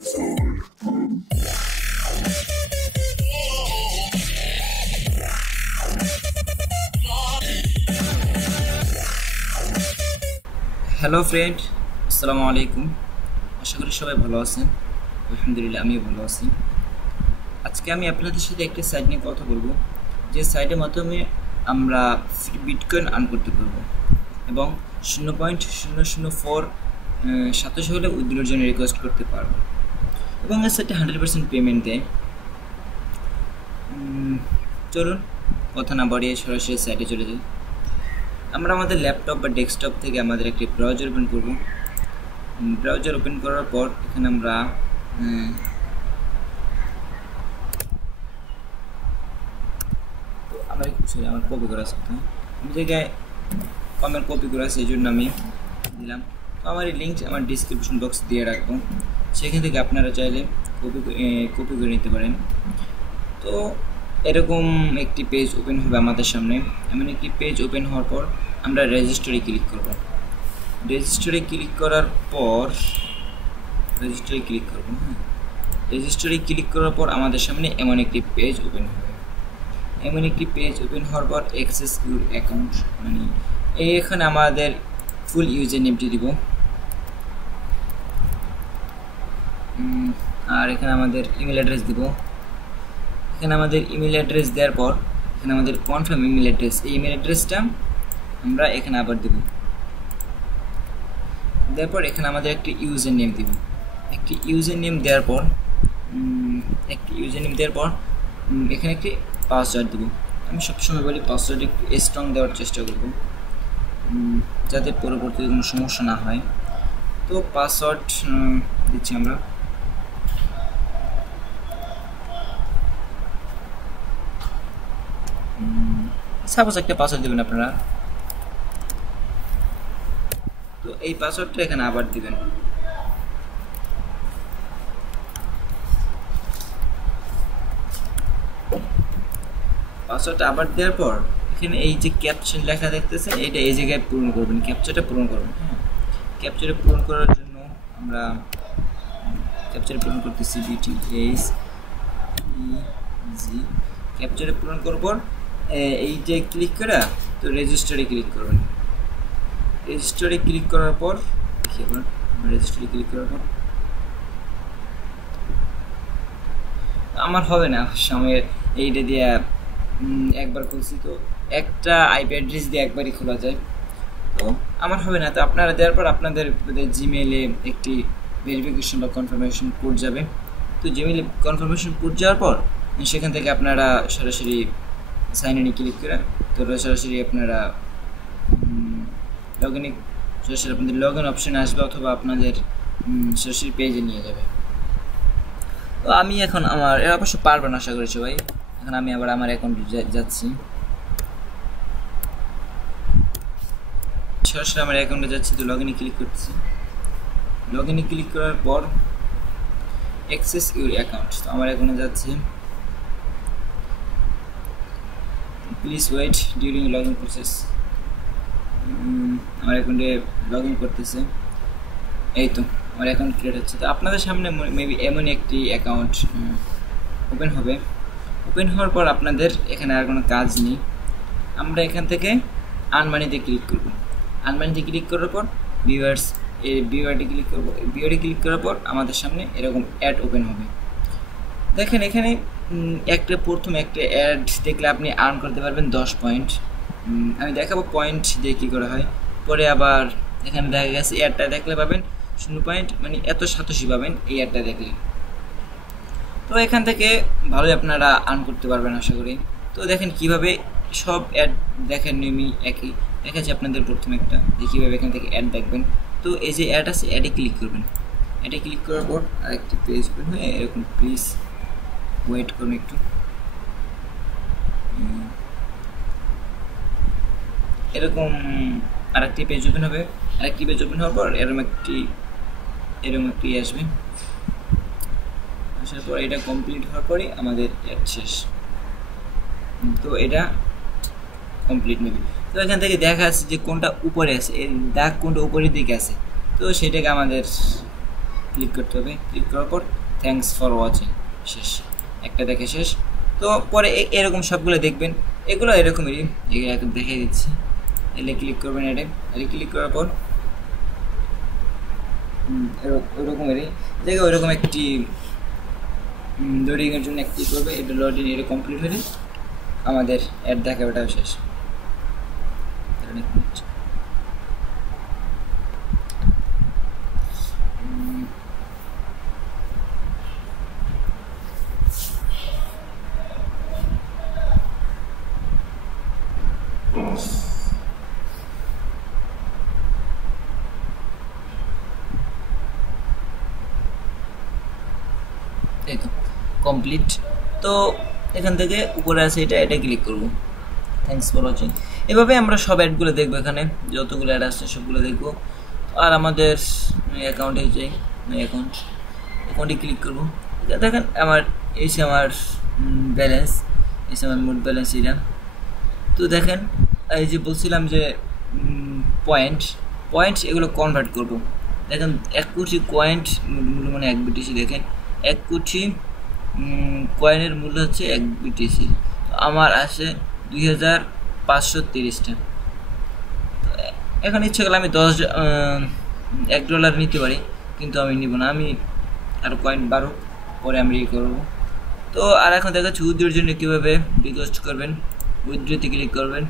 Hello friend, আসসালামু আলাইকুম। আশা করি সবাই ভালো আছেন। আলহামদুলিল্লাহ, আমিও ভালো আছি। আজকে আমি আপনাদের সাথে একটা সাইট নিয়ে কথা বলবো, যে সাইটের মাধ্যমে আমরা বিটকয়েন আর্ন করতে পারবো এবং 0.004 সাতাশে হলে উইথড্রোর জন্য রিকোয়েস্ট করতে পারবো এবং এই সাইটে 100% পেমেন্ট দেয়। চলুন কথা না বাড়িয়ে সরাসরি সাইটে চলে যাই। আমরা আমাদের ল্যাপটপ বা ডেস্কটপ থেকে আমাদের একটি ব্রাউজার ওপেন করব। ব্রাউজার ওপেন করার পর এখানে আমরা আমার কপি করা আছে, আমি জায়গায় আমার কপি করা আছে, এই জন্য আমি দিলাম। তো আমার এই লিঙ্ক আমার ডিসক্রিপশন বক্স দিয়ে রাখবো, সেখান থেকে আপনারা চাইলে কপি করে নিতে পারেন। তো এরকম একটি পেজ ওপেন হবে আমাদের সামনে। এমন একটি পেজ ওপেন হওয়ার পর আমরা রেজিস্টারে ক্লিক করব। রেজিস্টারে ক্লিক করার পর রেজিস্টারে ক্লিক করার পর আমাদের সামনে এমন একটি পেজ ওপেন হবে। এমন একটি পেজ ওপেন হওয়ার পর অ্যাক্সেস ইউর অ্যাকাউন্ট, মানে এখানে আমাদের ফুল ইউজার নেমটি দিব, আর এখানে আমাদের ইমেল অ্যাড্রেস দিব। এখানে আমাদের ইমেল অ্যাড্রেস দেওয়ার পর এখানে আমাদের কনফার্ম ইমেল অ্যাড্রেস, এই ইমেল অ্যাড্রেসটা আমরা এখানে আবার দেব। দেওয়ার পর এখানে আমাদের একটি ইউজার নেম দিব। একটি ইউজার নেম দেওয়ার পর এখানে একটি পাসওয়ার্ড দেব। আমি সবসময় বলি পাসওয়ার্ড একটু স্ট্রং দেওয়ার চেষ্টা করব, যাতে পরবর্তীতে কোনো সমস্যা না হয়। তো পাসওয়ার্ড দিচ্ছি আমরা। সাপোজ একটা পাসওয়ার্ড দেবেন আপনারা। তো এই পাসওয়ার্ডটা এখানে আবার দিবেন। পাসওয়ার্ডটা আবার দেওয়ার পর এখানে এই যে ক্যাপশন লেখা দেখতেছেন, এটা এই জায়গায় পূরণ করবেন, ক্যাপচাটা পূরণ করবেন। হ্যাঁ, ক্যাপচাটা পূরণ করার জন্য আমরা ক্যাপচাটা পূরণ করতেছি BTHEG। ক্যাপচাটা পূরণ করার পর এই যে ক্লিক করা, তো রেজিস্টারে ক্লিক করবেন। রেজিস্টারে ক্লিক করার পর রেজিস্টারে ক্লিক করার পর আমার হবে না, সময়ের এইটা দিয়ে একবার খুলছি, তো একটা আইপি অ্যাড্রেস দিয়ে একবারই খোলা যায়, তো আমার হবে না। তো আপনারা দেওয়ার পর আপনাদের জিমেইলে একটি ভেরিফিকেশন বা কনফার্মেশন কোড যাবে। তো জিমেইলে কনফার্মেশন কোড যাওয়ার পর সেখান থেকে আপনারা সরাসরি সাইন ইনে ক্লিক করে তো সরাসরি আপনারা সরাসরি আপনাদের লগ ইন অপশানে আসবে, অথবা আপনাদের সরাসরি পেজে নিয়ে যাবে। তো আমি এখন এরা অবশ্য পারবেন আশা করি সবাই। এখন আমি আবার আমার অ্যাকাউন্টে যাচ্ছি, সরাসরি আমার অ্যাকাউন্টে যাচ্ছি। তো লগ ইনে ক্লিক করতেছি। লগ ইনে ক্লিক করার পর অ্যাক্সেস ইউর অ্যাকাউন্ট, তো আমার অ্যাকাউন্টে যাচ্ছি। Please wait during log in process. আমার অ্যাকাউন্টে লগ ইন করতেছে। এই তো আমার অ্যাকাউন্ট ক্রিয়েট হচ্ছে। তো আপনাদের সামনে মেবি এমন একটি অ্যাকাউন্ট ওপেন হবে। ওপেন হওয়ার পর আপনাদের এখানে আর কোনো কাজ নেই। আমরা এখান থেকে আনমানিতে ক্লিক করব। আনমানিতে ক্লিক করার পর ভিউয়ারে ক্লিক করব। ভিউয়ারে ক্লিক করার পর আমাদের সামনে এরকম অ্যাড ওপেন হবে। দেখেন এখানে প্রথম একটা অ্যাড দেখলে আপনি আর্ন করতে পারবেন 10 পয়েন্ট। আমি দেখাবো পয়েন্ট দিয়ে কী করা হয়। পরে আবার এখানে দেখা গেছে অ্যাডটা দেখলে পাবেন 0 পয়েন্ট, মানে এত 87 পাবেন এই অ্যাডটা দেখলে। তো এখান থেকে ভালোই আপনারা আর্ন করতে পারবেন আশা করি। তো দেখেন কিভাবে সব অ্যাড দেখেন নিয়মই একই দেখাচ্ছি আপনাদের। প্রথমে একটা যে কীভাবে এখান থেকে অ্যাড দেখবেন। তো এই যে অ্যাড আছে, অ্যাডে ক্লিক করবেন। অ্যাডে ক্লিক করার পর আরেকটি পেজ ওপেন হয়ে এরকম, প্লিজ ওয়েট করুন একটু। এরকম আরেকটি পেজ ওপেন হবে। আরেকটি পেজ ওপেন হওয়ার পর এরকম একটি আসবে। আসার পর এটা কমপ্লিট হওয়ার পরে আমাদের অ্যাড শেষ। তো এটা কমপ্লিট নেবে। তো এখান থেকে দেখা যাচ্ছে যে কোনটা উপরে আছে, এর দাগ কোনটা উপরের দিকে আছে, তো সেটাকে আমাদের ক্লিক করতে হবে। ক্লিক করার পর থ্যাঙ্কস ফর ওয়াচিং, শেষ, একটা দেখে শেষ। তো পরে এরকম সবগুলো দেখবেন, এগুলো এরকমেরই, এগুলো দেখিয়ে দিচ্ছি। এলে ক্লিক করবেন, এটা ক্লিক করার পর ওরকমেরই দেখে ওইরকম একটি লোডিংয়ের জন্য ক্লিক করবে। এটা লোডিং এটা কমপ্লিট হলে আমাদের অ্যাড দেখাবে, ওটাও শেষ। এই তো কমপ্লিট। তো এখান থেকে উপরে আছে এটা ক্লিক করব। Thanks for watching. এভাবে আমরা সব অ্যাডগুলো দেখবো, এখানে যতগুলো অ্যাড আসছে সবগুলো দেখবো। আর আমাদের অ্যাকাউন্টে যাই, অ্যাকাউন্টে ক্লিক করবো। দেখেন আমার এসে আমার ব্যালেন্স, এসে আমার মোট ব্যালেন্স এটা। তো দেখেন এই যে বলছিলাম যে পয়েন্টস এগুলো কনভার্ট করব। দেখেন 1 কোটি কয়েন্ট মূল্য মানে 1 বিটিসি। দেখেন 1 কোটি কয়েনের মূল্য হচ্ছে 1 বিটিসি। আমার আসে 2530টা। এখন ইচ্ছে করলে আমি $1 নিতে পারি, কিন্তু আমি নিব না, আমি আরও কয়েন বাড়ুক পরে আমি করব। তো আর এখন দেখাচ্ছি উইথড্রোর জন্য কীভাবে রিকোয়েস্ট করবেন। উইথড্রোতে ক্লিক করবেন।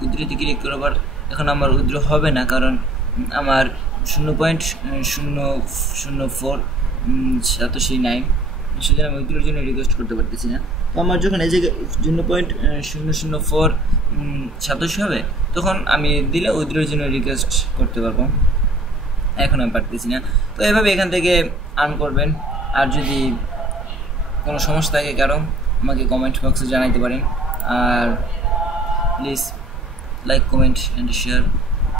উইথড্রোতে ক্লিক করার এখন আমার উইথড্রো হবে না, কারণ আমার 0.00487 সেজন্য আমি উইথড্রোর জন্য রিকোয়েস্ট করতে পারতেছি না। তো আমার যখন এই জায়গায় 0.00487 হবে, তখন আমি দিলে উইথড্রোর জন্য রিকোয়েস্ট করতে পারবো। এখন আমি পারতেছি না। তো এভাবে এখান থেকে আর্ন করবেন। আর যদি কোনো সমস্যা থাকে কারো, আমাকে কমেন্ট বক্সে জানাইতে পারেন। আর please like, comment and share.